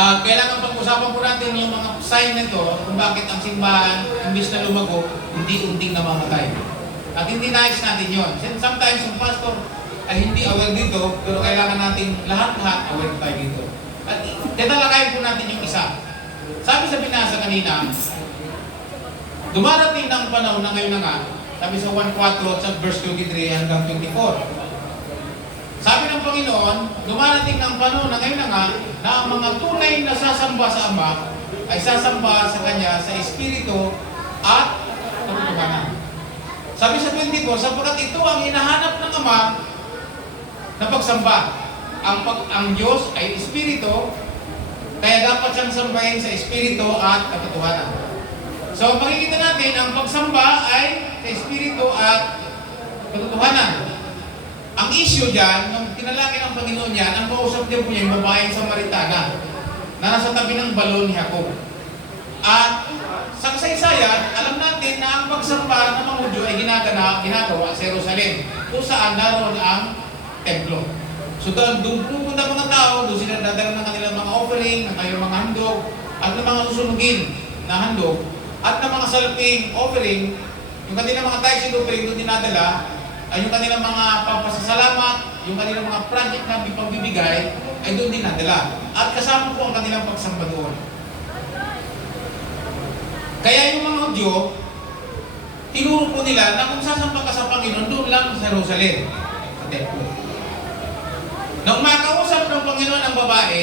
Kailangan pag-usapan po natin yung mga sign nito kung bakit ang simbahan, imbis na lumago, unti-unting namamatay. At hindi nais natin yun. Sometimes yung pastor ay hindi aware dito, pero kailangan natin lahat-lahat aware tayo dito. At tatalakayin po natin yung isa. Sabi sa binasa kanina, dumarating na ang panahon na ngayon na nga, sabi sa 1:4 sa verse 23 hanggang 24. Sabi ng Panginoon, dumarating ng panahon na ngayon na nga, na ang mga tunay na sasamba sa Ama ay sasamba sa Kanya sa Espiritu at katotohanan. Sabi sa 24, sapagkat ito ang hinahanap ng Ama na pagsamba. Ang Diyos ay Espiritu, kaya dapat siyang sambahin sa Espiritu at katotohanan. So, makikita natin, ang pagsamba ay sa Espiritu at katotohanan. Ang issue dyan, nung tinalaki ng Panginoon yan, ang kausap niya po niya, yung babaeng Samaritana, na nasa tabi ng balon ni Jacob. At sa kasaysayan, alam natin na ang pagsamba ng mga Hudyo ay ginagawa sa Jerusalem, kung saan naroon ang templo. So doon pupunta mga tao, doon sila dadala ng kanilang mga offering, ng kanilang mga handog, at ng mga susunugin na handog, at ng mga salping offering, yung kanilang mga tithes and offering doon dinadala, ay yung kanilang mga papasasalamat, yung kanilang mga project na pagbibigay, ay doon din nadala. At kasama po ang kanilang pagsamba doon. Kaya yung mga Hudyo, tinuro po nila na kung sasamba ka sa Panginoon, doon lang sa Jerusalem, sa templo. Nung makausap ng Panginoon ang babae,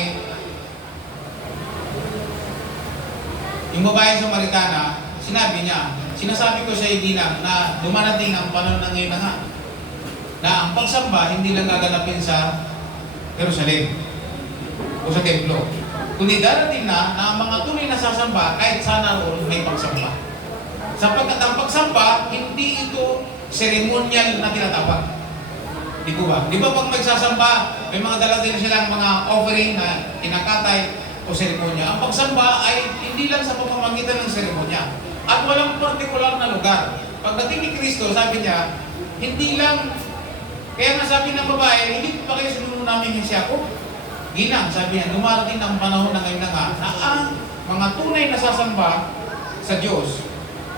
yung babae Samaritana, sinabi niya, sinasabi ko sa Ginang na dumarating ang panahon na ngayon na nga, na ang pagsamba hindi lang gaganapin sa Jerusalem o sa templo. Kundi darating na ang mga tunay na sasamba kahit sana roon may pagsamba. Sapagkat ang pagsamba, hindi ito seremonyal na tinatapag. Di ko ba? Di ba pag magsasamba, may mga dala din silang mga offering na kinakatay o seremonya. Ang pagsamba ay hindi lang sa pamamagitan ng seremonya. At walang partikular na lugar. Pagdating ni Kristo, sabi niya, hindi lang. Kaya nga sabi ng babae, hindi pa kayo sinunod namin yung Jacob. Ginang, sabi niya, dumarating ng panahon na ngayon na nga, na ang mga tunay na sasamba sa Diyos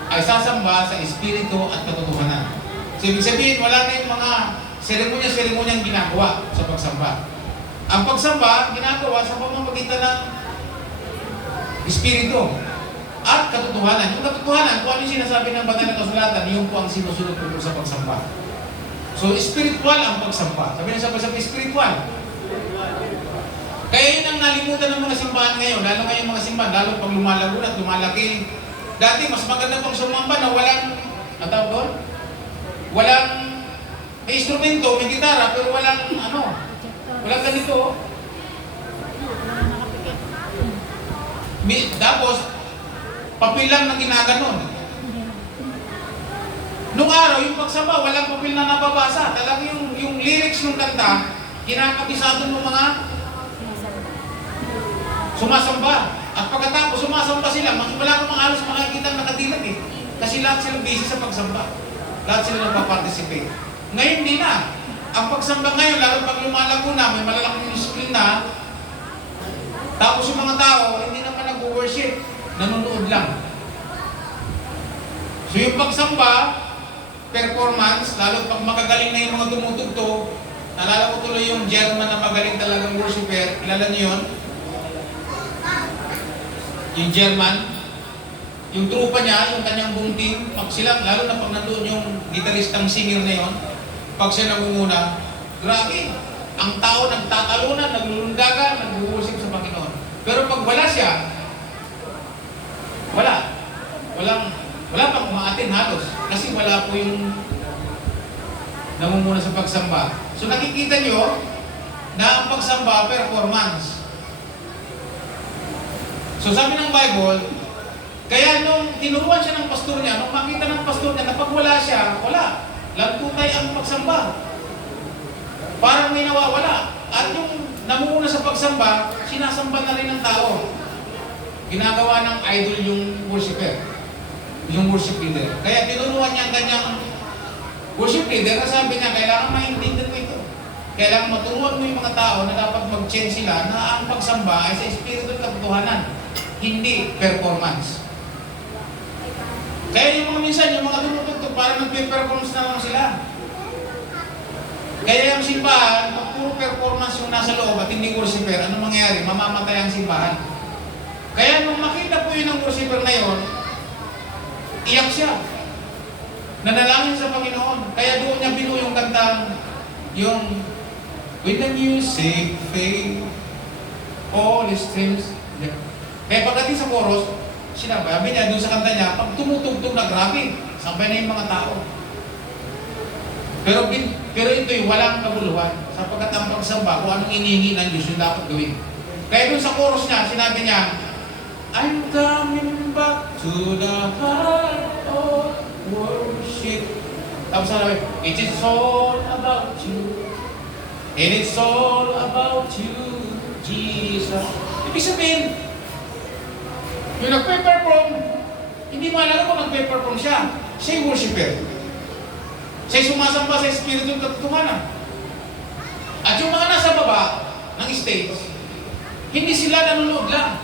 ay sasamba sa Espiritu at katotohanan. So, ibig sabihin, wala na yung mga seremonya-seremonyang ginagawa sa pagsamba. Ang pagsamba, ginagawa sa pamamagitan ng Espiritu at katotohanan. Yung katotohanan, kung ano yung sinasabi ng banal na kasulatan, yun po ang sinusunod po sa pagsamba. So, spiritual ang pagsamba. Sabi na sabi, spiritual. Kaya yun ang nalimutan ng mga simbahan ngayon, lalo ngayon mga simbahan, lalo pag lumalago at lumalaki. Dati, mas maganda pang sumamba na walang, natawag doon? Walang, may instrumento, may gitara, pero walang, walang ganito. Tapos, papel lang na ginaganon. Nung araw, yung pagsamba, walang papel na nababasa. Talagang yung lyrics ng kanta, kinakabisado ng mga sumasamba. At pagkatapos sumasamba sila, wala kang mga halos makikita nakadilat eh. Kasi lahat sila busy sa pagsamba. Lahat sila nagpa-participate. Ngayon di na. Ang pagsamba ngayon, lalo pag lumalago na, may malalaking screen na, tapos yung mga tao, hindi naman nag-worship, nanonood lang. So yung pagsamba, performance, lalo pag magagaling na yung mga tumutugtog, nalala ko tuloy yung German na magaling talagang worshiper, kilala niyo yun? Yung German, yung trupa niya, yung kanyang buong team, pag sila, lalo na pag nandoon yung gitaristang singer na yun, pag siya nangunguna, grabe, ang tao nagtatalunan, naglulundagan, nag-worship sa Panginoon. Pero pag wala siya, wala pang umaatin halos. Kasi wala po yung namumuna sa pagsamba. So nakikita nyo na ang pagsamba, performance. So sabi ng Bible, kaya nung tinuruan siya ng pastor niya, nung makita ng pastor niya na pag wala siya, wala. Lagtutay ang pagsamba. Parang may nawawala. At yung namumuna sa pagsamba, sinasamba na rin ng tao. Ginagawa ng idol yung worshiper. Yung worship leader. Kaya tinuruan niya ang kanyang worship leader na sabi niya, kailangan maintindihan mo ito. kailangan maturuan mo yung mga tao na dapat mag-change sila na ang pagsamba ay sa espiritu at katotohanan, hindi performance. Kaya yung mga minsan, yung mga tumutugtog, parang nagpe-performance na lang sila. Kaya yung simbahan, pag puro performance yung nasa loob at hindi worshiper, ano mangyayari? Mamamatay ang simbahan. Kaya nung makita po yun ng worshiper na yun, iyak siya. Nanalangin sa Panginoon. Kaya doon niya binuo yung kantang, yung with the music fade, all is streams. Kaya pagdating sa chorus, sinabi niya doon sa kanta niya, pag tumutugtog na grabe, sabay na yung mga tao. Pero ito'y walang kabuluhan sapagkat ang pagsamba kung anong inihingi ng Diyos yung dapat gawin. Kaya doon sa chorus niya, sinabi niya, I'm coming back to the heart of worship. Tapos sabi, it is all about you. And it's all about you, Jesus. Ibig sabihin, yung nagpe-perform, hindi mo alam kung nagpe-perform siya. Siya'y worshiper. Siya'y sumasamba sa espiritu ng katotohanan. At yung mga nasa baba ng stage, hindi sila nanonood lang.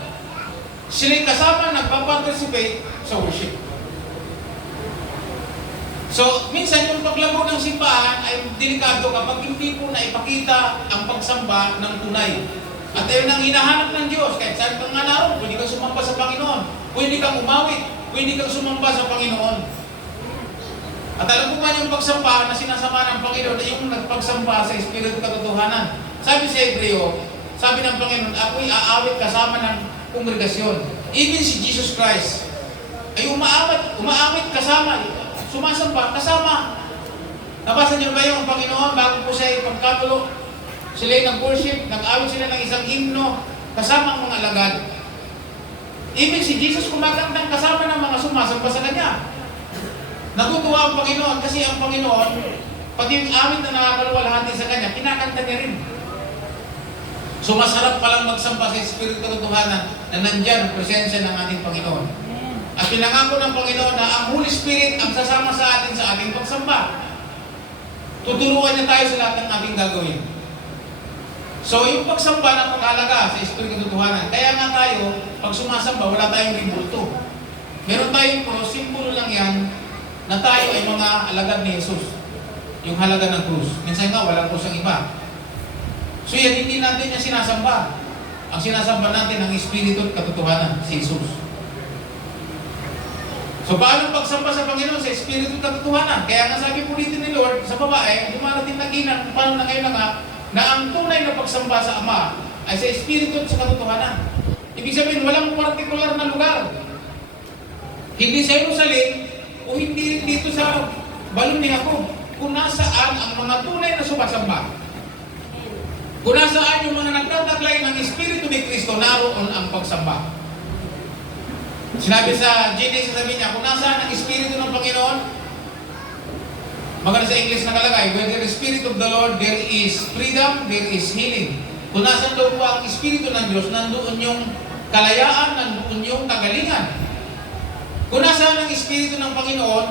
Sila'y kasama nagpaparticipate sa worship. So, minsan yung paglabo ng simbahan ay delikado kapag hindi po naipakita ang pagsamba ng tunay. At ayun ang hinahanap ng Diyos. Kahit saan kang nga naroon, pwede kang sumamba sa Panginoon. Pwede kang umawit. Pwede kang sumamba sa Panginoon. At alam ko ba yung pagsamba na sinasama ng Panginoon ay yung nagpagsamba sa Espiritu Katotohanan. Sabi sa Hebreo, sabi ng Panginoon, ako'y aawit kasama ng kongregasyon. Even si Jesus Christ ay umaawit kasama, sumasamba kasama. Nabasa niyo ba yung Panginoon bago po siya ipagkatulo? Sila yung nag-worship, nag-awit sila ng isang himno kasama ang mga alagad. Even si Jesus kumakantang kasama ng mga sumasamba sa Kanya. Natutuwa ang Panginoon kasi ang Panginoon, pati yung awit na nakakaluwalhati sa Kanya, kinakanta niya rin. So masarap palang magsamba sa Espiritu Katotohanan na nandyan ang presensya ng ating Panginoon. At pinangako ng Panginoon na ang Holy Spirit ang sasama sa atin sa ating pagsamba. Tuturuan niya tayo sa lahat ng ating gagawin. So yung pagsamba na pag-alaga sa Espiritu Katotohanan, kaya nga tayo, pag sumasamba, wala tayong rimulto. Meron tayong cross, simbolo lang yan, na tayo ay mga alagad ni Jesus. Yung halaga ng krus. Minsan nga, walang krus ang iba. So yan, hindi natin yung sinasamba. Ang sinasamba natin ang Espiritu at Katotohanan, si Jesus. So paano pagsamba sa Panginoon sa Espiritu at Katotohanan? Kaya nga sabi po dito ni Lord, sa babae, dumarating na ginang, paano na ngayon nga, na ang tunay na pagsamba sa Ama ay sa Espiritu at sa Katotohanan. Ibig sabihin, walang partikular na lugar. Hindi sa Jerusalem, o hindi dito sa balon ni Jacob, kung nasaan ang mga tunay na sumasamba. Kung nasaan yung mga nagtataglay ng Espiritu ni Kristo, naroon ang pagsamba. Sinabi sa Genesis, sabi niya, kung nasaan ang Espiritu ng Panginoon, maganda sa English nakalagay, where there is Spirit of the Lord, there is freedom, there is healing. Kung nasaan daw po ang Espiritu ng Diyos, nandoon yung kalayaan, nandoon yung kagalingan. Kung nasaan ang Espiritu ng Panginoon,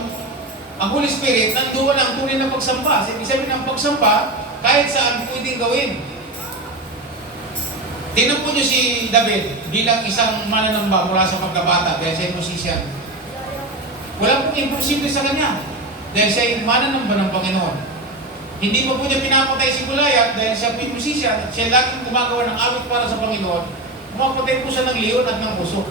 ang Holy Spirit, nandoon ang tunay na pagsamba. Ibig sabihin ng pagsamba, kahit saan pwedeng gawin. Tingnan po niyo si David bilang isang mananamba mula sa pagkabata dahil siya ay musician. Wala pong imposible sa kanya dahil siya ay mananamba ng Panginoon. Hindi pa po niya pinapatay si Goliath dahil siya ay musician at siya laging gumagawa ng awit para sa Panginoon. Pumapatay po siya ng leon at ng puso.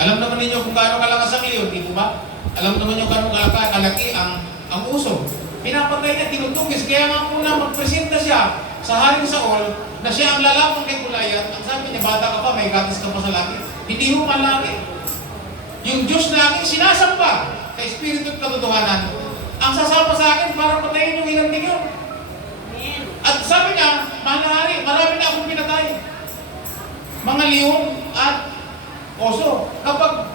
Alam naman ninyo kung gaano kalakas ang leon, di po ba? Alam naman niyo gaano kalaki ang uso. Pinapatay niya, tinutugis. Kaya nga una magpresenta siya sa Haring Saul na siya ang lalapang kay Goliath. Ang sabi niya, bata ka pa, may gatas ka pa sa langit. Hindi ho malaki. Yung Diyos na aking sinasamba sa Espiritu at Katotohanan, ang sasama sa akin para patayin yung ilang yun. At sabi niya, mahal na hari, marami na akong pinatay. Mga leon at oso. Kapag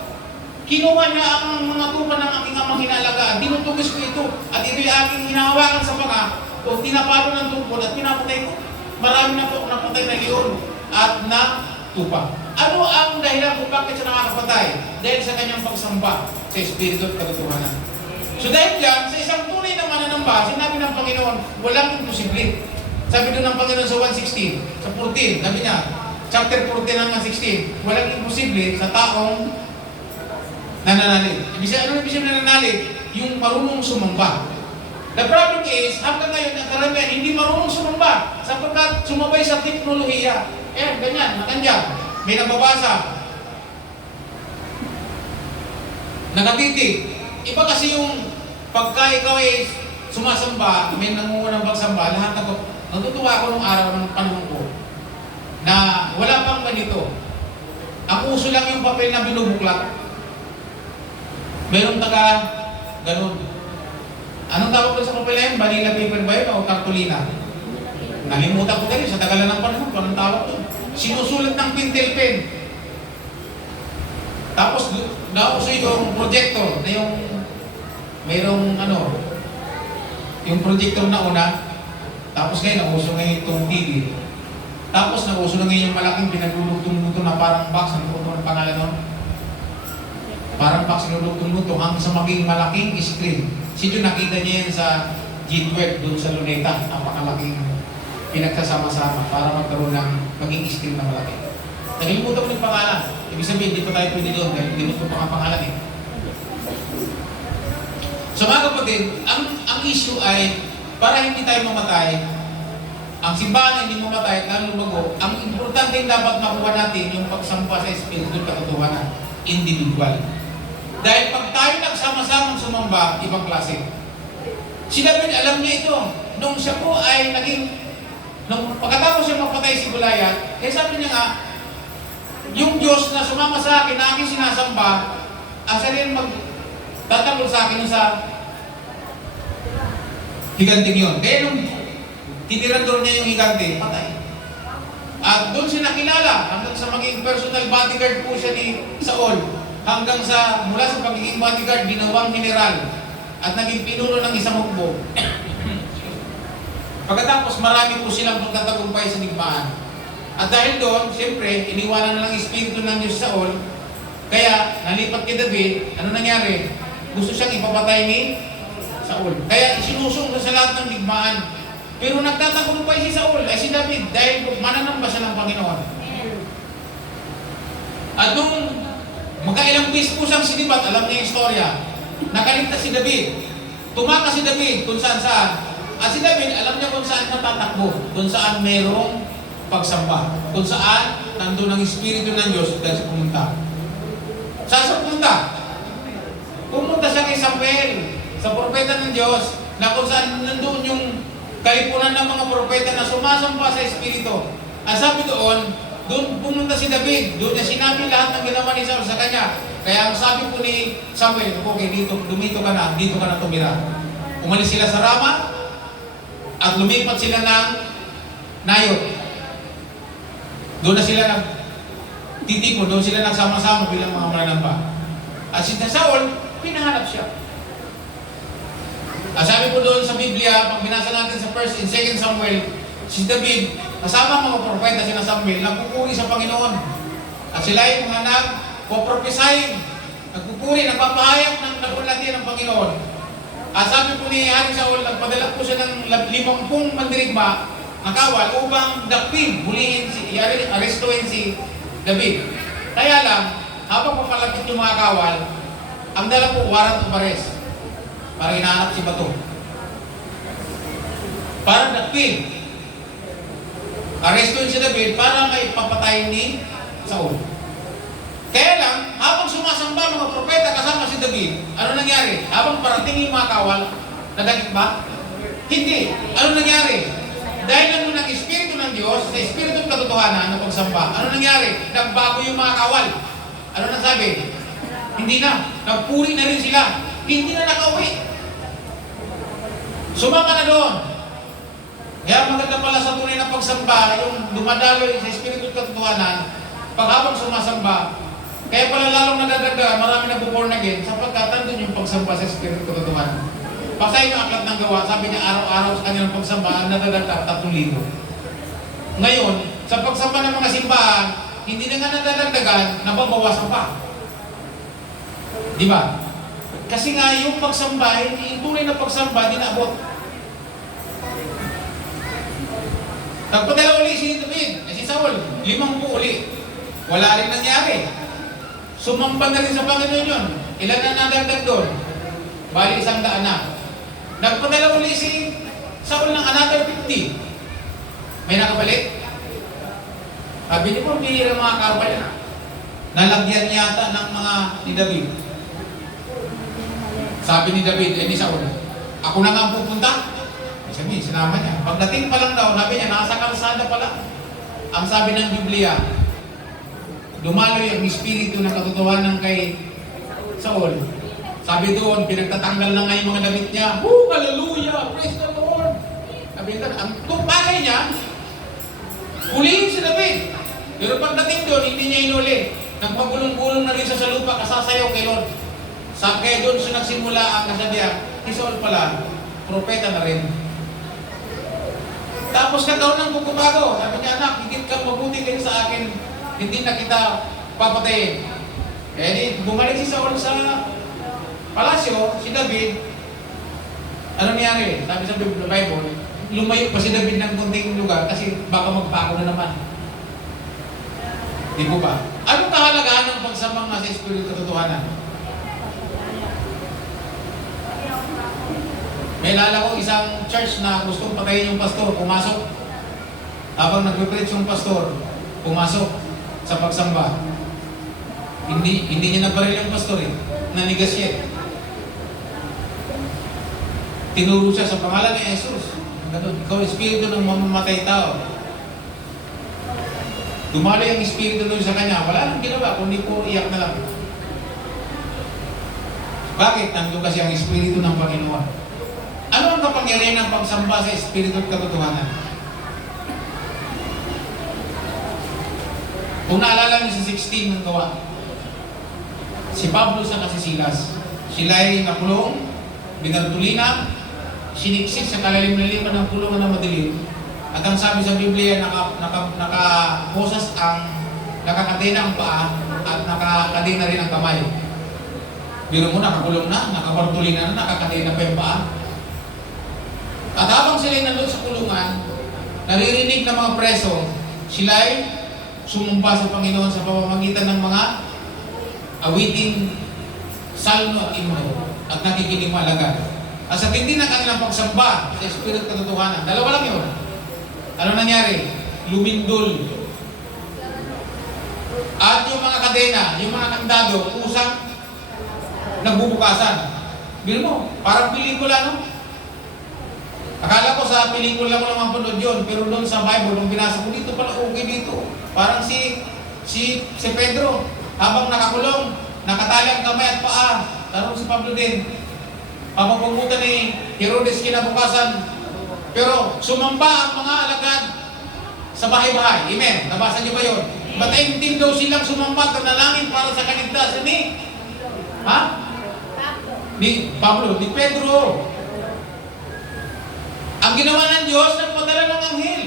kinuha niya ang mga tupa ng aking amang hinalagaan, tinutugis ko ito, at ito'y aking hinahawakan sa panga, o tinapalo ng tungkol at pinapatay ko. Marami na po napatay na leon at na tupa. Ano ang dahilan kung bakit siya nakakapatay? Dahil sa kanyang pagsamba sa Espiritu at Katotohanan. So dahil dyan, sa isang tunay na mananamba pagsamba, sinabi ng Panginoon, walang imposible. Sabi doon ng Panginoon sa 1:16, sa 14, sabi niya, chapter 14 hanggang 16, walang imposible sa taong nananalig. Ano ibig sabihin nananalig? Yung marunong sumamba. The problem is, hanggang ngayon, ang karamihan, hindi marunong sumamba sapagkat sumabay sa teknolohiya. Ganyan, nakandyan. May nagbabasa. Nakatitig. Iba kasi yung pagka ikaw ay sumasamba, may nangungunang pagsamba, lahat natutuwa ako nung araw ng panahon ko na wala pang ganito. Ang uso lang yung papel na binubuklat. Merong taga ganun. Anong tawag ko sa papel na yun? Vanilla paper ba yun o cartolina? Nalimutan ko din sa tagalan ng panahon kung anong tawag doon. Sinusulat ng pintel pen. Tapos nauso yung projector na yung mayroong yung projector na una. Tapos ngayon nauso ngayon itong TV. Tapos nauso na ngayon yung malaking pinagdudugtong-dugtong na parang box. Ano po ang pangalan nun? Parang box nilulugtong-dugtong hanggang sa maging malaking screen. Sino nakita niya yan sa G12 doon sa Luneta. Napakalaking pinagsasama-sama para magkaroon ng maging screen na malaki. Nagalimutan ko ng pangalan. Ibig sabihin, hindi pa tayo pwede doon dahil hindi ko pa ang pangalan eh. So mga kapatid, ang issue ay para hindi tayo mamatay, ang simbahan hindi mamatay at lumago, ang importante yung dapat makuha natin yung pagsampa sa Espiritu at katotohanan, individual. Dahil pag tayo nagsama-samang sumamba, ibang klase. Si David, alam niya ito. Nung siya po ay nung pagkatapos siya magpatay si Goliath, sabi niya nga, yung Diyos na sumama sa akin, na aking sinasamba, asa rin magtatanggol sa akin sa higanting yun. Kaya nung tinirador niya yung higante, patay. At doon siya nakilala, hanggang sa maging personal bodyguard po siya ni Saul. Hanggang sa, mula sa pagiging bodyguard, ginawang general at naging pinuno ng isang hukbo. Pagkatapos, marami po silang pagtatagumpay sa digmaan. At dahil doon, siyempre, iniwanan na lang Espiritu ng Diyos sa Saul. Kaya, nalipat kay David, ano nangyari? Gusto siyang ipapatay ni Saul. Kaya, isinusong sa lahat ng digmaan. Pero nagtatagumpay si Saul, ay si David, dahil mananamba siya ng Panginoon. At nung magkailang beses po siyang sinibat, alam niya yung istorya, nakaligtas si David. Tumakas si David kung saan-saan. At si David, alam niya kung saan natatakbo, kung saan merong pagsamba, kung saan nandun ang Espiritu ng Diyos dahil sa pumunta. Saan siya pumunta? Pumunta siya kay Samuel, sa propeta ng Diyos, na kung saan nandun yung kalipunan ng mga propeta na sumasamba sa Espiritu. Ang sabi doon pumunta si David, doon niya sinabi lahat ng ginawa ni Saul sa kanya. Kaya ang sabi po ni Samuel, okay, dumito ka na tumira. Umalis sila sa Rama, at lumipat sila ng Nayot. Doon na sila nagtitipon, doon sila nagsama-sama bilang mga mananamba. At si Saul, pinahanap siya. At sabi po doon sa Biblia, pag binasa natin sa 1 and 2 Samuel, si David, kasama mga propeta sina Samuel, nagpupuri sa Panginoon. At sila ay mga nagpo-prophesying, nagpupuri, nagpapahayag ng nakulati ng Panginoon. At sabi po ni Hari Saul, nagpadala po siya ng 50 mandirigma na kawal upang dakpin, hulihin, arestuhin si David. Kaya lang, habang papalapit yung mga kawal, ang dala po warrant of arrest. Para hinahanap si Bato. Para dakpin. Arestuhin si David para may papatayin ni Saul. Kaya lang, habang sumasamba mga propeta kasama si David, ano nangyari? Habang parating yung mga kawal, nadagit ba? Hindi. Ano nangyari? Dahil nandun ang Espiritu ng Diyos, sa Espiritu ng katotohanan na pagsamba, ano nangyari? Nagbago yung mga kawal. Ano nang sabi? Hindi na. Nagpuri na rin sila. Hindi na nakauwi. Sumama na doon. Kaya maganda pala sa tunay na pagsamba, yung dumadaloy sa Espiritu ng katotohanan, pag habang sumasamba, kaya pala lalong nadadagdagan, marami na born again, sapagkat nandun yung pagsamba sa Espiritu ng katotohanan. Basahin yung aklat ng gawa, sabi niya araw-araw sa kanilang pagsamba, ang nadadagdag 3,000. Ngayon, sa pagsamba ng mga simbahan, hindi na nga nadadagdagan, nababawasan pa. Di ba? Kasi nga yung pagsamba, yung tunay na pagsamba, di naabot. Nagpadala uli si David, si Saul, 50 uli. Wala rin nangyari. Sumamba na rin sa Panginoon yun. Ilan na nadagdag doon? Bali 100 na. Nagpadala uli si Saul ng another 50. May nakabalik? Sabi niyo po, bihira mga kabal. Nalagyan yata ng mga ni David. Sabi ni David, ni Saul, ako na nga ang pupunta. Sabi, sinama niya. Pagdating pa lang daw, sabi niya, nasa kalsada pa lang. Ang sabi ng Biblia, dumaloy ang espiritu ng katotohanan kay Saul. Sabi doon, pinagtatanggal na nga yung mga damit niya. Hallelujah! Praise the Lord! Sabi doon, ang bagay niya, hulihin si David. Pero pagdating doon, hindi niya inuli. Nagpagulong-gulong na rin siya sa lupa, kasasayaw kay Lord. Kaya doon siya nagsimula ang kasabihan, si Saul pala, propeta na rin. Tapos kataon ng bukubago, sabi niya, anak, higit kang mabuti kayo sa akin, hindi na kita papatayin. Eh, bumalik si Saul sa palasyo, si David, ano nangyari? Sabi sa Bible, lumayo pa si David ng kunting lugar kasi baka magpako na naman. Di po ba? Anong kahalagahan ng pagsamang nasa Espiritu katotohanan? May lala ko isang church na gustong patayin yung pastor, pumasok. Habang nagpe-preach yung pastor, pumasok sa pagsamba. Hindi niya nagbaril yung pastor eh. Nanigas siya. Tinuro siya sa pangalan ni Jesus. Ganun. Ikaw espiritu ng mamamatay tao. Dumalo yung espiritu doon sa kanya. Wala nang ginawa, kundi po iyak na lang. Bakit? Nandun kasi ang espiritu ng Panginoon. Ano ang kapangyarihan ng pagsamba sa espiritu at katotohanan? Kung naalala niyo sa 16 ng gawa, si Pablo sa si Silas, sila ay nakulong, binartulina, siniksik sa kalalim-laliman ng kulungan na madilim. At ang sabi sa Biblia, nakahosas nakakadena ang paa at nakakadena rin ang kamay. Biro mo, nakakulong na, nakabartulina na, nakakadena pa yung paa. At habang sila nandun sa kulungan, naririnig ng mga preso, sila ay sumumpa sa Panginoon sa pamamagitan ng mga awiting, salmo at himno at nakikinig malagad. At sa tindi ng kanilang pagsamba sa Espiritu katotohanan, dalawa lang yun. Ano nangyari? Lumindol. At yung mga kadena, yung mga kandado, usang nagbubukasan. Biro mo, parang pelikula, no? Akala ko sa pelikula ko lang mapanood yun, pero doon sa Bible, nung binasa ko dito pala, okay dito. Parang si Pedro, habang nakakulong, nakatali ang kamay at paa. Tarong si Pablo din. Papapungutan ni Herodes kinabukasan. Pero sumamba ang mga alagad sa bahay-bahay. Amen. Nabasa niyo ba yun? Mataimtim daw silang sumamba at nanalangin para sa kaligtasan ni Pablo, ni Pedro. Ang ginawa ng Diyos, nagpadala ng anghel.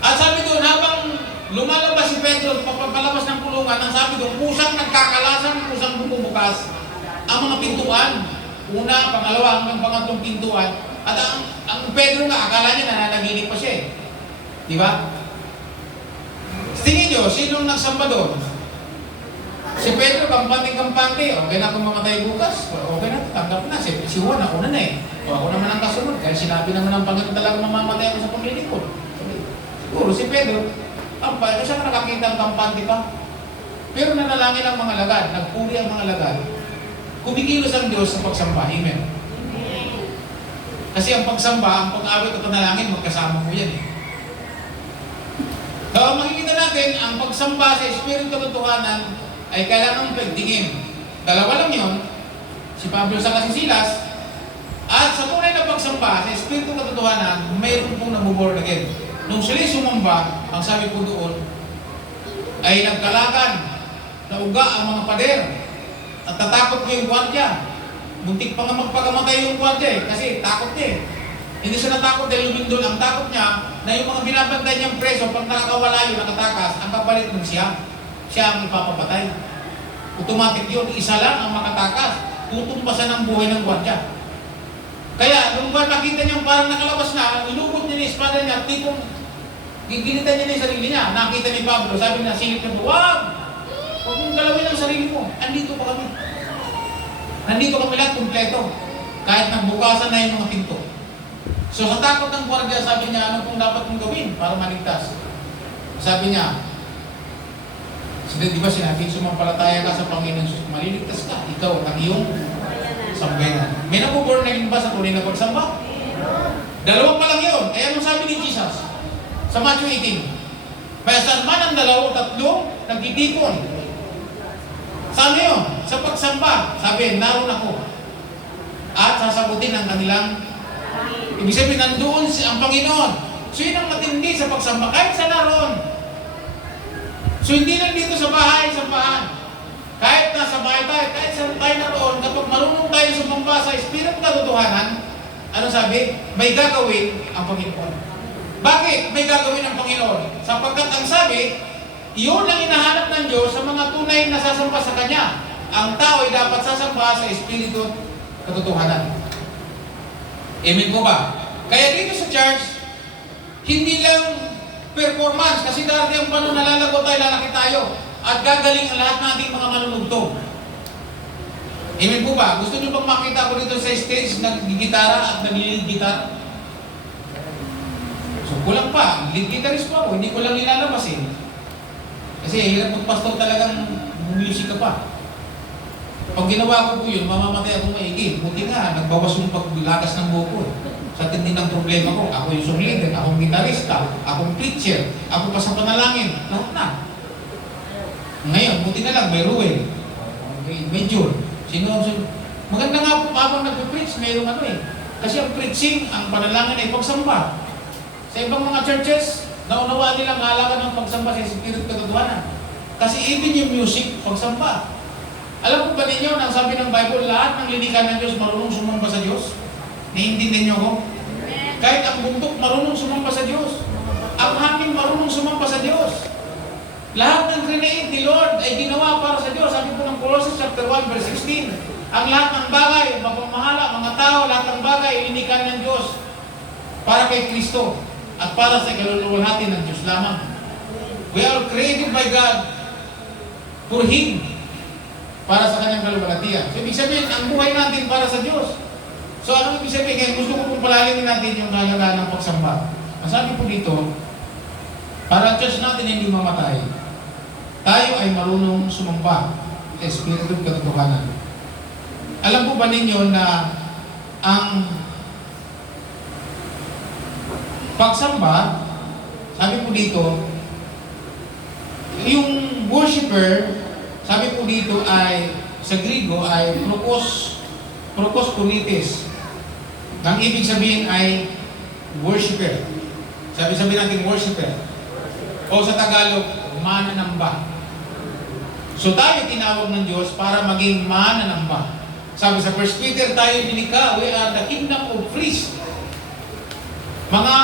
At sabi doon, habang lumalabas si Pedro, papalabas ng kulungan, ang sabi doon, pusang nagkakalasan, pusang bumubukas ang mga pintuan. Una, pangalawa, hanggang pangatlong pintuan. At ang Pedro nga, akala niya nananaginip pa siya eh. Di ba? Tingin nyo, sinong nagsamba doon? Si Pedro, kampante-kampante. Okay na kung mamatay bukas. Okay na, tanggap na. Si Juan, ako na eh. O ako naman ang kasunod. Kaya sinabi naman ng Panginoon talagang mamamatay ako sa paglilingkod. Siguro si Pedro, kampante. Siya nakakita ang kampante pa. Pero nanalangin ang mga lagad. Nagpuri ang mga lagad. Kumikilos ang Diyos sa pagsamba. Amen. Kasi ang pagsamba, ang pag-awit at panalangin, magkasama po yan eh. So, makikita natin, ang pagsamba sa Espiritu katotohanan ay kailangan pagtingin. Dalawa lang yun, si Pablo sa si Silas, at sa tunay na pagsamba sa Espiritu katotohanan, mayroon pong nabuborn again. Nung sila sumamba, ang sabi po doon, ay nagkalakan, nauga ang mga pader, at tatakot ko yung gwardya. Muntik pa nga magpagamatay yung gwardya eh, kasi takot niya eh. Hindi siya natakot dahil lumindol. Ang takot niya na yung mga binabantay niyang preso, pag nakakawala yun, nakatakas, ang kapalit ng siya ang ipapapatay. Automatic yun, isa lang ang makatakas. Tutumbasan ang buhay ng gwardya. Kaya, nung ba nakita niyang parang nakalabas na, inubot niya ni espada niya, tipong Gigilitan niya na yung sarili niya. Nakita ni Pablo, sabi niya, silip na po, wag! Huwag mong galawin ang sarili mo. Andito pa kami. Nandito kami lahat kumpleto. Kahit nagbukasan na yung mga pinto. So sa takot ng gwardiya, sabi niya, ano pong dapat mong gawin para maligtas? Sabi niya, di ba sinabi, sumampalataya ka sa Panginoon Jesus, maliligtas ka, ikaw at ang iyong sambayanan. May nabuborn na ba sa tunay na pagsamba? Dalawa pa lang yun. Eh anong sabi ni Jesus? Sa Matthew 18, may saan man ang dalawa o tatlo, nagtitipon. Saan yun? Sa pagsamba. Sabi, naroon ako. At sasagutin ang kanilang. Ibig sabihin, nandoon ang Panginoon. So yun ang matindi sa pagsamba. Kahit sa naroon. So hindi lang dito sa bahay, sambahan. Kahit nasa bahay tayo, kahit saan tayo naroon, kapag marunong tayo sumamba sa Espiritu katotohanan, ano sabi? May gagawin ang Panginoon. Bakit may gagawin ang Panginoon? Sapagkat ang sabi, iyon ang hinahanap ng Diyos sa mga tunay na sasamba sa Kanya. Ang tao ay dapat sasamba sa Espiritu katotohanan. Amen po ba? Kaya dito sa church, hindi lang performance, kasi dati ang panahon nalalago tayo, lalaki tayo, at gagaling ang lahat nating mga manunugtong. Amen po ba? Gusto niyo bang makita ko dito sa stage nag-gitara at nag-lead-gitara? So kulang pa, lead guitarist pa ako, hindi ko lang nilalabas eh. Kasi hirap magpastor talagang music ka pa. Pag ginawa ko po yun, mamamatay ako maigi. Buti nga, nagbawas yung paglagas ng buko eh. Sa tindi ng problema ko, ako yung song leader, akong gitarista, akong preacher, ako pa sa panalangin, lahat na. Ngayon, buti na lang, may Ruel, may June. Maganda nga po, habang nag-preach, mayroong ano eh. Kasi ang preaching, ang panalangin ay pagsamba. Sa ibang mga churches, naunawaan nilang halakan ng pagsamba sa Espiritu katotohanan. Kasi even yung music, pagsamba. Alam po ba ninyo, nang sabi ng Bible, lahat ng linikan ng Diyos marunong sumamba sa Diyos? Naiintindihan niyo ko? Kahit ang bundok marunong sumamba sa Diyos. Ang hangin marunong sumamba sa Diyos. Lahat ng create ni Lord ay ginawa para sa Diyos. Sabi po ng Colossians chapter 1 verse 16, ang lahat ng bagay, mapamahala, mga tao, lahat ng bagay, linikan ng Diyos para kay Kristo at para sa kaluluwalhati ng Diyos lamang. We are created by God for Him, para sa kanyang kaluluwalhatian. So ibig sabihin, ang buhay natin para sa Diyos. So anong ibig sabihin? Kaya gusto ko pong palalimin natin yung kahalagaan ng pagsamba. Ang sabi po dito, para ang church natin hindi mamatay, tayo ay marunong sumamba sa Espiritu katotohanan. Alam po ba ninyo na ang pagsamba, sabi po dito, yung worshiper, sabi po dito ay, sa Griego ay prokos kunites. Ang ibig sabihin ay worshiper. Sabi natin worshiper. O sa Tagalog, mananamba. So tayo tinawag ng Diyos para maging mananamba. Sabi sa 1 Peter, tayo nilikha, we are the kingdom of priests. Mga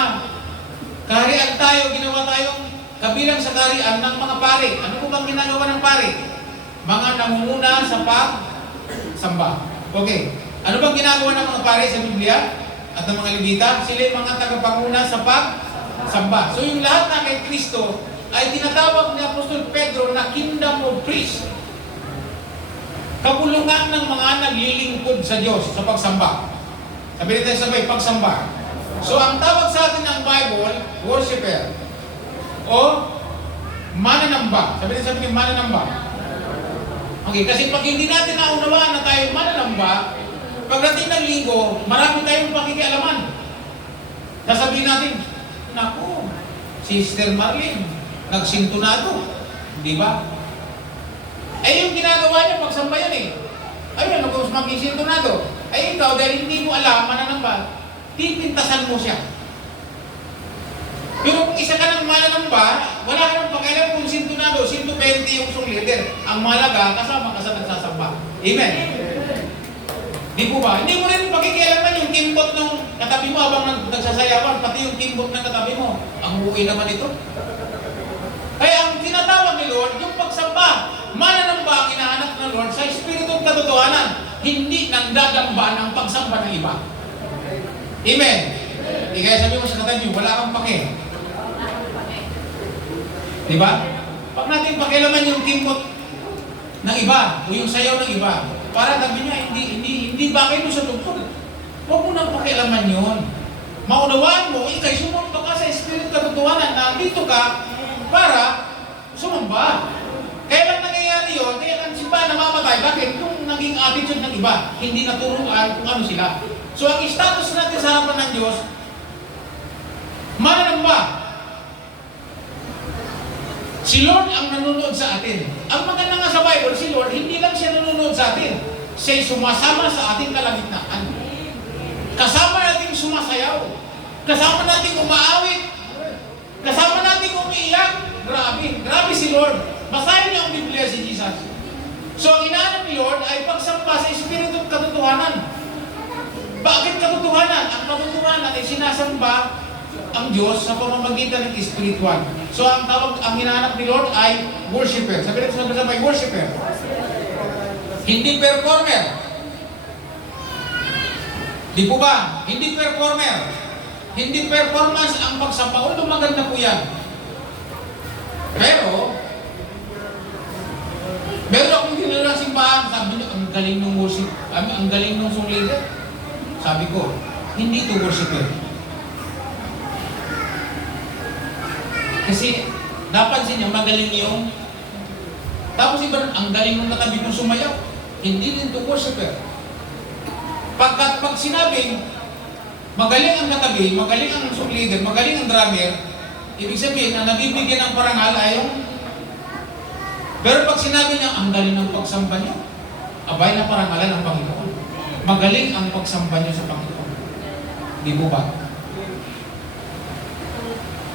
kaharian tayo, ginawa tayong kabilang sa kaharian ng mga pare. Ano po bang ginagawa ng pare? Mga nangunguna sa pagsamba. Okay. Ano bang ginagawa ng mga pare sa Biblia at ng mga Levita? Sila yung mga tagapanguna sa pagsamba. So yung lahat na kay Kristo ay tinatawag ni Apostol Pedro na kingdom of priests. Kabulungan ng mga naglilingkod sa Diyos sa pagsamba. Sabi natin sabay, pagsamba. So ang tawag sa atin ng Bible, worshiper o mananamba. Sabi natin mananamba. Okay, kasi pag hindi natin naunawaan na tayo mananamba, pagdating ng linggo, marami tayong pakikialaman. Sasabihin natin, naku, Sister Marlene, nagsintunado. Di ba? Eh yung ginagawa niya, pagsamba yan eh. Ayun, kung maging sintunado. Ay ikaw, dahil hindi mo alam, mananamba, pipintasan mo siya. Pero kung isa ka ng mananamba, wala ka nang pakialam kung sintunado, 120 yung song leader. Ang malaga, kasama ka sa nagsasamba. Amen? Di po ba? Hindi mo rin pakikialaman yung kimbot ng katabi mo habang nagsasayawan, pati yung kimbot ng katabi mo. Ang buhay naman ito. Kaya ang tinatawag ni Lord, yung pagsamba, mananamba ang hinahanap ng Lord sa Espiritu katotohanan, hindi nagdadamba ng pagsamba ng iba. Amen? Kaya sabi mo sa katabi mo, wala kang pake. Di ba? Pag natin pakialaman yung kimot ng iba, o yung sayaw ng iba, para sabi niya, hindi bagay mo sa tungkol. Huwag mo nang pakialaman yun. Maunawaan mo, ikay sumamba ka sa Espiritu katotohanan, nandito ka para sumamba. Kaya lang nangyayari yun, kaya ang simbahan namamatay. Bakit? Yung naging attitude ng iba, hindi naturuan kung ano sila. So ang status natin sa harapan ng Diyos, mananamba. Si Lord ang nanonood sa atin. Ang maganda nga sa Bible, si Lord, hindi lang siya nanonood sa atin. Siya'y sumasama sa ating kalagitnaan. Kasama natin sumasayaw. Kasama natin umaawit. Kasama natin umiiyak. Grabe si Lord. Basahin niyo ang Biblia si Jesus. So ang inaanap ni Lord ay pagsamba sa Espiritu at katotohanan. Bakit katotohanan? Ang katotohanan ay sinasamba ang Diyos sa pamamagitan ng espiritual. So ang hinahanap ni Lord ay worshiper. Sabi natin sabay worshiper. Hindi performer. Di po ba? Hindi performer. Hindi performance ang pagsamba. Although maganda po yan. Pero meron akong dinala ng simbahan, sabi niya, ang galing ng worship, ang galing ng song leader. Sabi ko, hindi ito worshiper. Kasi napansin niya, magaling yung tapos iba, ang galing nung natabi kong sumayaw. Hindi din ito worshiper. Pag sinabing magaling ang natabi, magaling ang song leader, magaling ang drummer, ibig sabihin na nabibigyan ng parangal ay yung. Pero pag sinabi niya, ang galing ng pagsamba niya, abay na parangalan ng Panginoon. Magaling ang pagsamba niyo sa Panginoon. Di po ba?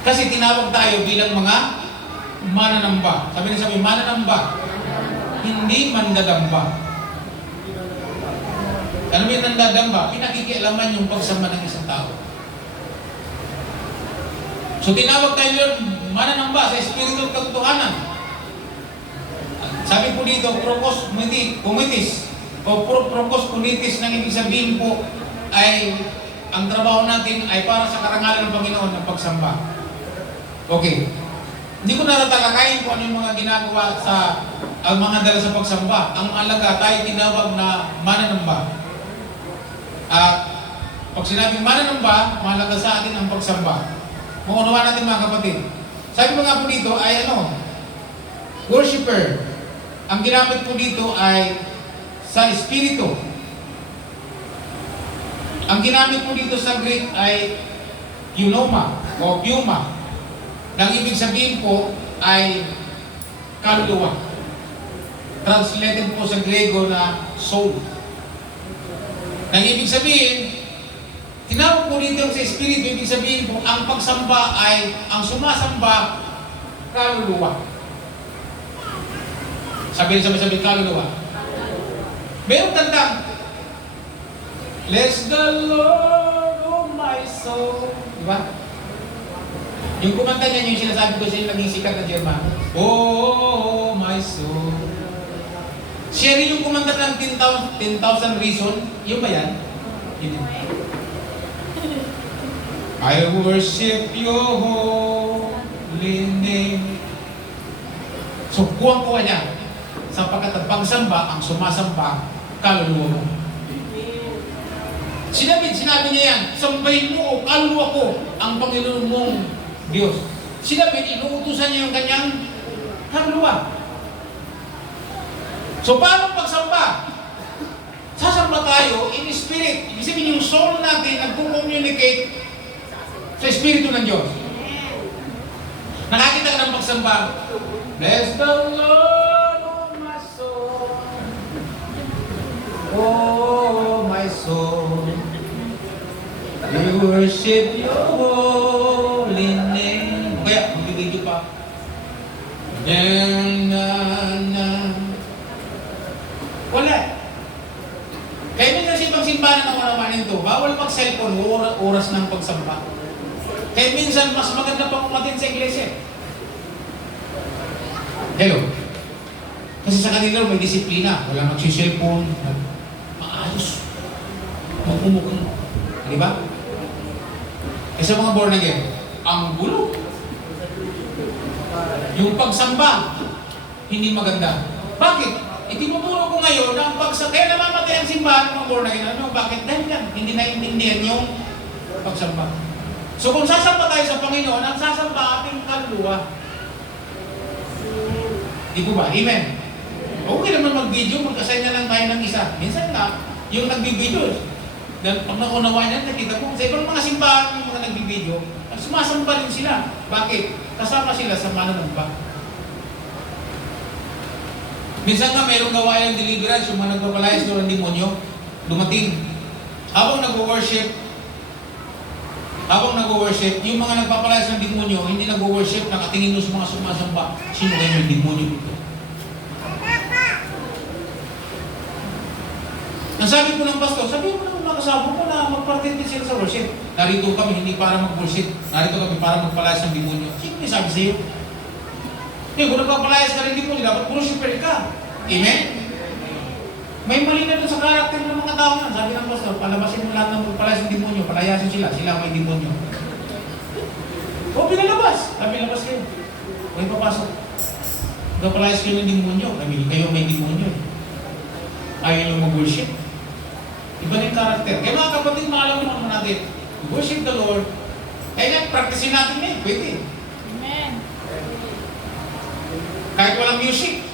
Kasi tinawag tayo bilang mga mananamba. Sabi, mananamba. Hindi mandadamba. Ano ba yung nandadamba? Pinakikialaman yung pagsamba ng isang tao. So tinawag tayo mananamba sa Espiritu at katotohanan. Sabi po dito, propos kumitis o propos kunitis ng ibig sabihin po ay ang trabaho natin ay para sa karangalan ng Panginoon ng pagsamba. Okay. Hindi ko natatalakayin kung ano yung mga ginagawa sa ang mga dala sa pagsamba. Ang alaga, tayo tinawag na mananamba. At pag sinabing mananamba, mahalaga sa atin ang pagsamba. Maunawaan natin mga kapatid. Sabi mo nga po dito ay worshiper. Ang ginamit po dito ay sa Espiritu. Ang ginamit po dito sa Greek ay pneuma o pneuma. Nang ibig sabihin po ay kaluluwa. Translated po sa Grego na soul. Nang ibig sabihin, tinawag po dito sa Espiritu, ibig sabihin po, ang pagsamba ay, ang sumasamba, kaluluwa. Sabi kaluluwa. Merong tandang, bless the Lord, oh my soul. Diba? Yung kumanta niya, yung sinasabi ko siya naging sikat na German. Oh my soul. Siya rin yung kumanta ng 10,000 reason. Yung ba yan? Yun. I worship your holy name. So, kuwang-kuwa niya. Sapagkat ang pagsamba, ang sumasamba, kaluluwa mo. Sinabi niya yan, sambahin mo o kaluluwa ko ang Panginoon mong Diyos. Sinabi, inuutusan niya yung kanyang kaluluwa. So, paano pagsamba? Sasamba tayo in spirit. Ibig sabihin yung soul natin nagko-communicate sa Espiritu ng Diyos. Nakakita ka ng pagsamba, bless the Lord, oh my soul. Oh my soul. We worship your holy name. Kaya, magbibidyo pa. Wala. Kaya minsan si pagsimbahan ng maramanin ito, bawal mag-cellphone, oras ng pagsamba. Kaya minsan, mas maganda pang umatin sa iglesia. Hello? Kasi sa kanila may disiplina. Wala mag-cellphone. Maayos. Magpumukan. Di ba? Eh sa mga born again, ang gulo. Yung pagsamba, hindi maganda. Bakit? Itinuturo ko ngayon na ang pagsamba, kaya namamatay ang simbahan ng mga born again. Ano? Bakit? Dahil yan, hindi naiintindihan yung pagsamba. So kung sasamba tayo sa Panginoon, ang sasamba ating kaluluwa. Di po ba? Amen? Okay naman mag-video, magkasay na lang tayo ng isa. Minsan nga, yung nag-video, dahil pag nakunawa niya, nakita ko, sa ibang mga simbahan, yung mga nag-video, sumasamba rin sila. Bakit? Kasama sila sa mananamba. Minsan nga, mayroong gawain ng deliverance, yung mga nagpapalayas doon ng demonyo, dumating. Habang nag-worship, yung mga nagpapalayas ng demonyo, hindi nag-worship, nakatingin doon sa mga sumasamba. Sino kayo yung demonyo dito? Ang sabi ko ng pastor, sabi mo ng mga kasama ko na mag-participate sila sa worship. Narito kami hindi para mag-worship, narito kami para magpalayas ng demonyo. Sino may sabi sa iyo? Kung nagpapalayas ka ng demonyo, dapat worshiper ka. Amen? May mali na dun sa karakter ng mga tao na. Sabi ng pastor, palabasin mo lahat ng magpalayas ng demonyo, palayasin sila may demonyo. O, pinalabas. Sabi, labas kayo. O, ipapasok. Magpalayas kayo ng demonyo. Sabi, kayo may demonyo. Ayaw nyo mag-worship. Iba na yung karakter. Kaya mga kapatid, maalam naman natin, worship the Lord. Kaya practicein natin eh. Pwede. Amen. Kahit walang music.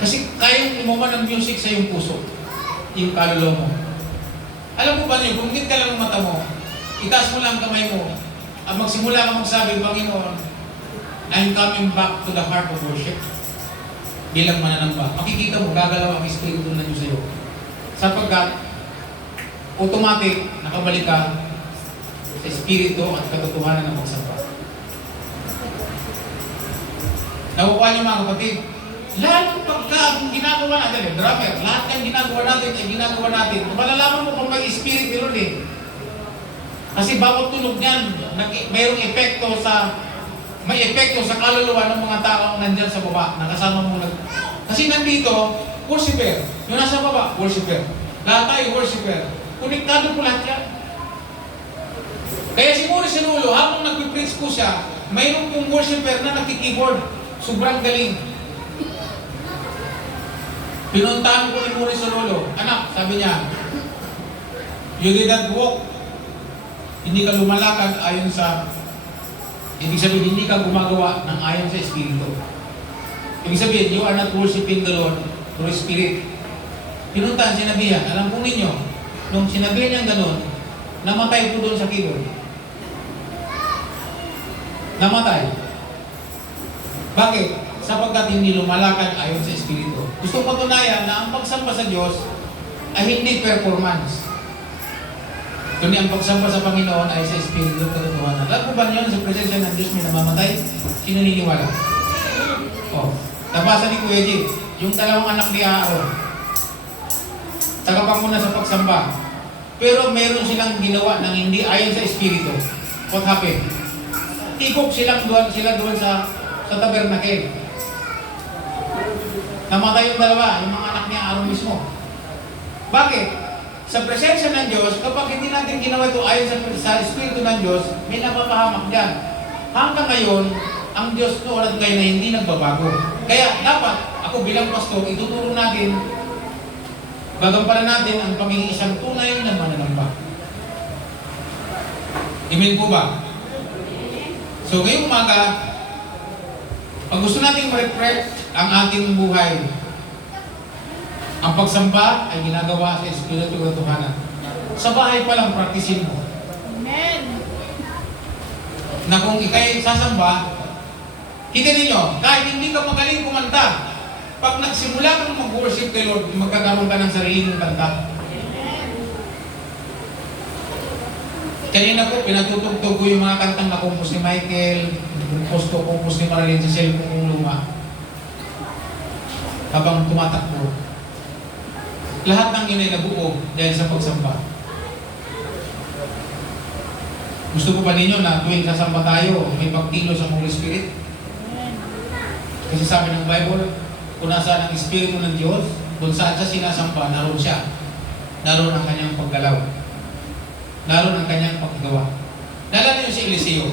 Kasi kayang umuman ng music sa iyong puso. Yung kaluluwa mo. Alam mo ba niyo, kung hindi ka lang ang mata mo, itaas mo lang ang kamay mo, at magsimula ka magsabi, Panginoon, I'm coming back to the heart of worship. Bilang mananamba. Makikita mo, gagalaw ang Espiritu na Diyos sa iyo. Sapagkat, automatic, nakabalik ka sa Espiritu at katotohanan ng pagsamba. Nakukuha niyo mga kapatid, lahat pagka ginagawa natin, drummer, lahat ng ginagawa natin ay ginagawa natin. Malalaman mo kung may Spirit ni Lord eh. Kasi bawat tunog niyan, mayroong epekto may epekto sa kaluluwa ng mga taong nandyan sa baba, nakasama mo kasi nandito, worshiper. Yung nasa baba, worshiper. Lahat tayo worshiper. Konektado po lahat yan. Kaya si Maurice Sinulo, habang nagpipreach po siya, mayroong pong worshiper na nagkikeyboard. Sobrang galing. Pinuntahan ko ni Maurice Sinulo, anak, sabi niya, you did not walk. Hindi ka lumalakad ayon sa ibig sabihin, hindi ka gumagawa ng ayon sa Espiritu. Ibig sabihin, you are not worshiping the Lord through Spirit. Pinuntahan, sinabihan. Alam po ninyo, nung sinabihan niyang ganun, namatay po doon sa keyboard. Namatay. Bakit? Sapagkat hindi lumalakad ayon sa Espiritu. Gusto ko patunayan na ang pagsamba sa Diyos ay hindi performance. Kundi ang pagsamba sa Panginoon ay sa Espiritu at katotohanan. Alam po ba niyo sa presensya ng Diyos may namamatay? Sino naniniwala? Nabasa ni Kuya G, yung dalawang anak ni Aaron. Tagapanguna sa pagsamba. Pero meron silang ginawa ng hindi ayon sa Espiritu. What happened? Tikok sila doon sa tabernakel. Namatay yung dalawa, yung mga anak ni Aaron mismo. Bakit? Sa presensya ng Diyos, kapag hindi natin ginawa ito ayon sa Espiritu ng Diyos, may napapahamak dyan. Hanggang ngayon, ang Diyos noon at ngayon na hindi nagbabago. Kaya dapat, ako bilang pastor, ituturo natin, gagampanan natin ang pagiging isang tunay na mananamba. Amen po ba? So ngayong umaga, pag gusto natin ma-refresh ang ating buhay, ang pagsamba ay ginagawa sa Espiritu ng Katotohanan. Sa bahay pa lang, practicein mo. Amen. Na kung ikay sasamba, kita ninyo, kahit hindi ka magaling kumanta, pag nagsimula kang mag-worship kay Lord, magkakaroon ka ng sarili mong kanta. Kanina po, pinatutugtog ko yung mga kantang na-compose ni Michael, compose ni Marilyn sa cellphone kong luma. Habang tumatakbo. Lahat ng yun ay nabuo dahil sa pagsamba. Gusto ko pa ninyo na tuwing sasamba tayo, may pagkilos ang Holy Spirit? Kasi sabi ng Bible, kung nasaan ang Espiritu ng Diyos, kung saan siya sinasamba, naroon siya. Naroon ang kanyang paggalaw. Naroon ang kanyang paggawa. Nalala niyo si Eliseo.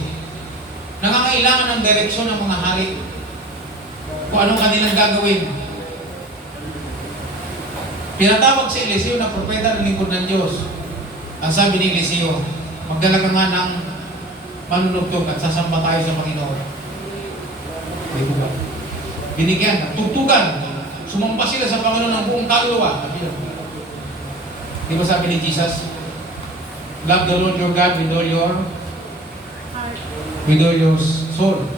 Nangangailangan ng direksyon ng mga hari. Kung anong kanilang gagawin. Pinatawag si Eliseo na propeta ng lingkod ng Diyos. Ang sabi ni Eliseo, magdala ka nga ng manunugtog at sasamba tayo sa Panginoon. Di ba? Binigyan, tutugan. Sumamba sila sa Panginoon ng buong kaluluwa. Di ba sabi ni Jesus? Love the Lord your God with all your soul.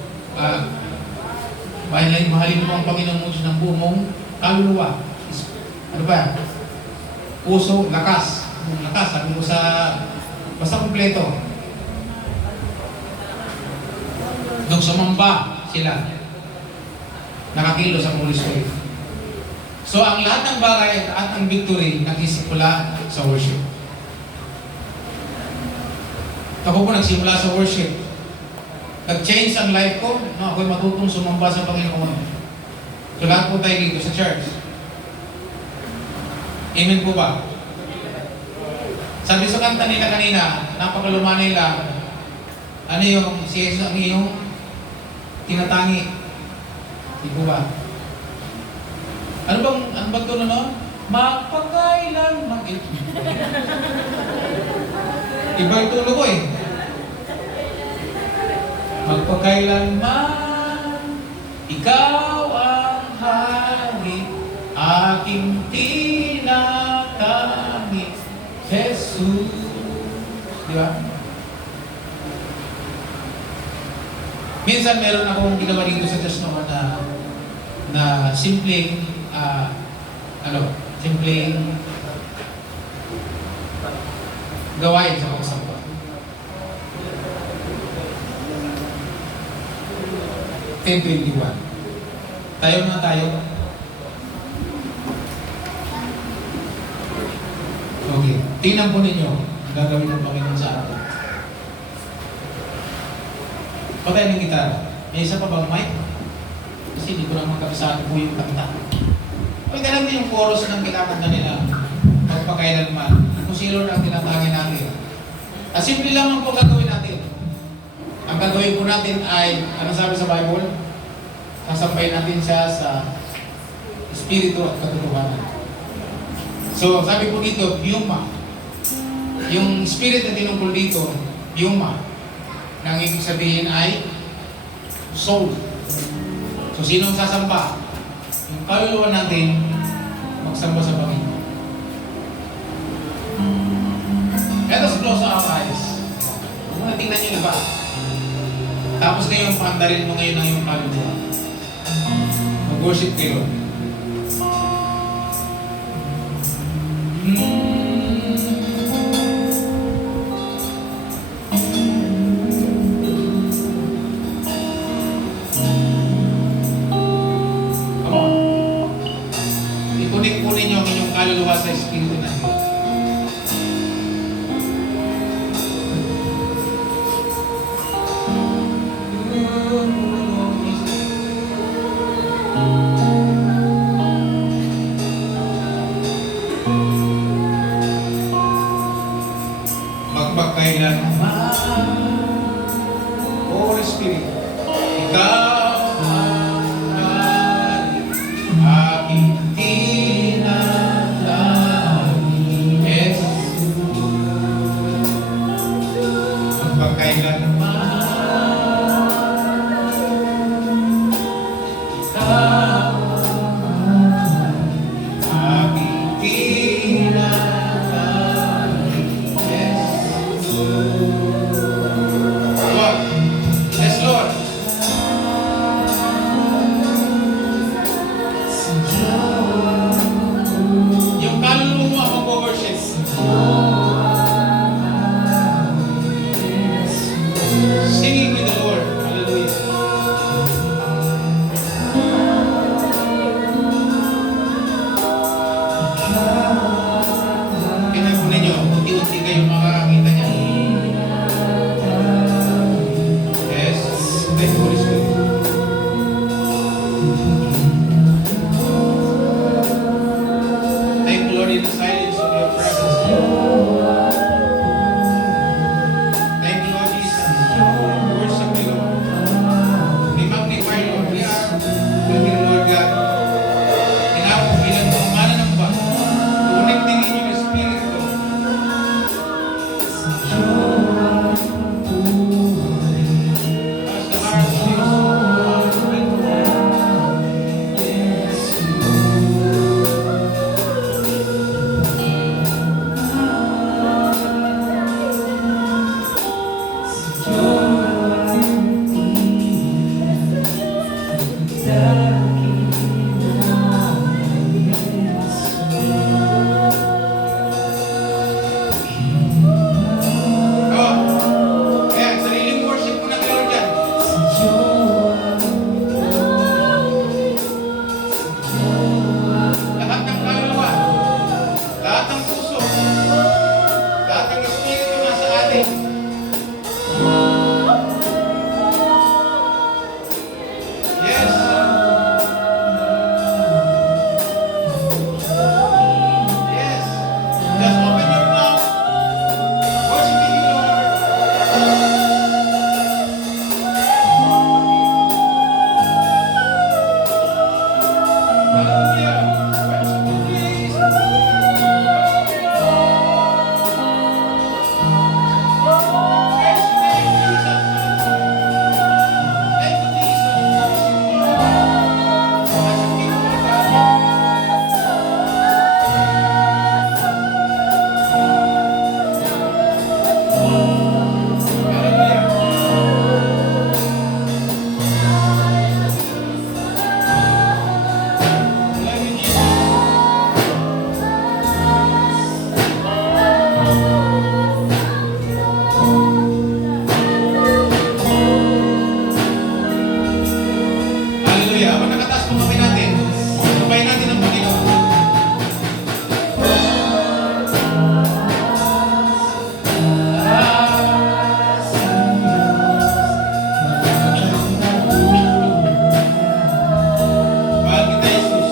Mahalin mo ang Panginoon mo ng buong mong kaluluwa. Ano ba? Puso, lakas. Lakas, sabi mo sa basta kumpleto. Nung sumamba sila, nakakilos ang Holy Spirit. So ang lahat ng bagay at ang victory nagsisimula sa worship. Ako po nagsimula sa worship. Nag-change ang life ko. No, ako'y matutong sumamba sa Panginoon. So lahat po tayo dito sa church. Amen po ba? Sabi sa kanta nila kanina, napakalumanay lang. Ano yung si Jesus ang iyong tinatangi? Di po ba? Ano bang tuno no? Magpakailan Iba yung tulo ko eh. Magpakailanman ikaw ang hari, aking tinatangi, Jesus. Di ba? Minsan meron akong ginawa dito sa church naman na simpleng simpleng gawain sa pagsamba. Ten 21. Tayo na tayo. Okay. Tingnan po ninyo ang gagawin ng Panginoon sa atin. Patay ng gitara. May isa pa bang mic? Kasi hindi ko naman kabisado po yung kanta. Pag alam niyo yung chorus ng kinakanta nila, magpakailanman, kung sino ang tinatangin natin. At simple lang po gagawin natin. Ang gagawin po natin ay, ano sabi sa Bible? Sasampayin natin siya sa Espiritu at katotohanan. So, sabi po dito, Pneuma. Yung Spirit na tinungkol dito, Pneuma. Nang ibig sabihin ay soul. So, sinong sasamba? Yung kaluluwa natin, magsamba sa Panginoon. Let us close our eyes. Kung muna tingnan nyo ba? Tapos ngayon, paandarin mo ngayon ang iyong kaluluwa. Mag-worship kayo. Ikunin niyo ang inyong kaluluwa sa Espiritu ng Diyos. Magpakailanman, Holy Spirit, ikaw ang hari, aking tinatangi, Jesus. Magpakailanman, ikaw ang aking tinatangi, Lord. Yes, Lord. Yung kaluluwa mag-worship. Singing with the Lord. Hallelujah. Pinakunin nyo, unti-unti kayo makakakita niya. Yes. Thank you, Holy Spirit. Thank you, Lord, in the silence of your presence. Thank you, Lord Jesus. Worship you, Lord. Oh, kaya sariling worship mo na kayo dyan. Lahat ng kaluluwa, lahat ng puso, lahat ng espiritu nasa atin. Yes. Yes. Just open your mouth. Worshiping you, Lord. Hallelujah. Worship you, please. Praise your name, Jesus. Thank you, Jesus. Worship you, Lord God. Hallelujah. Love you, Jesus. Hallelujah. Habang nakataas po kami natin, sabayin natin ang Panginoon. Mahal kita, Jesus.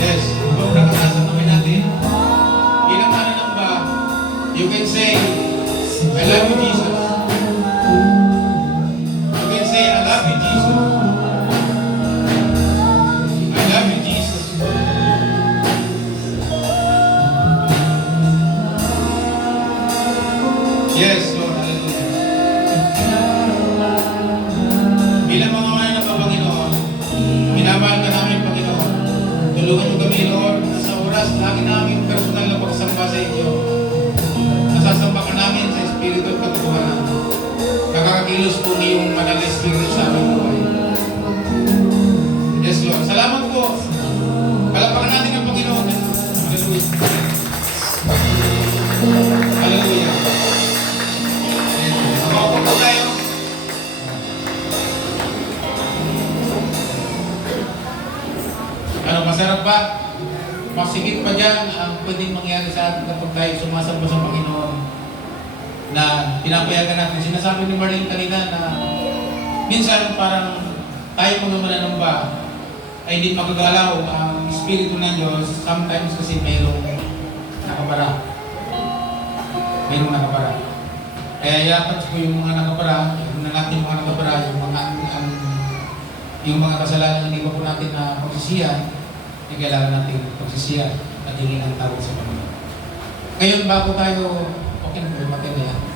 Yes, habang nakataas ang kamay natin, bilang mananamba, you can say, I love you, Jesus. You can say, I love you, Jesus. I love you, Jesus. Yes, Lord. Hallelujah. Bilang mga mananamba, Panginoon, minamahal ka namin, Panginoon. Tulungan mo kami, Lord, sa oras lagi namin personal na pagsamba sa inyo. Nasasamba ka namin sa Espiritu at katotohanan. Nakakakilos po niyong manal na Espiritu sa aming buhay. Yes, Lord. Salamat po. Palapakan natin ang Panginoon. Hallelujah. Hallelujah. Maupo po tayo. Ano, masarap ba? Masigit pa dyan ang pwedeng mangyari sa atin kapag tayo sumasamba sa Panginoon na pinapayagan natin. Sinasabi ni Marlene kanina na minsan parang tayo mga mananamba ay hindi makagalaw ang Espiritu ng Diyos. Sometimes kasi mayroong nakabara. Mayroong nakabara. Kaya yapat ko yung mga nakabara, yung na natin mga nakabara, yung mga kasalanan na hindi pa po natin na pagsisiyan, ay kailangan natin pagsisiyan at hingin ang tawad sa Panginoon. Ngayon, bago tayo, okay na po, maganda yan.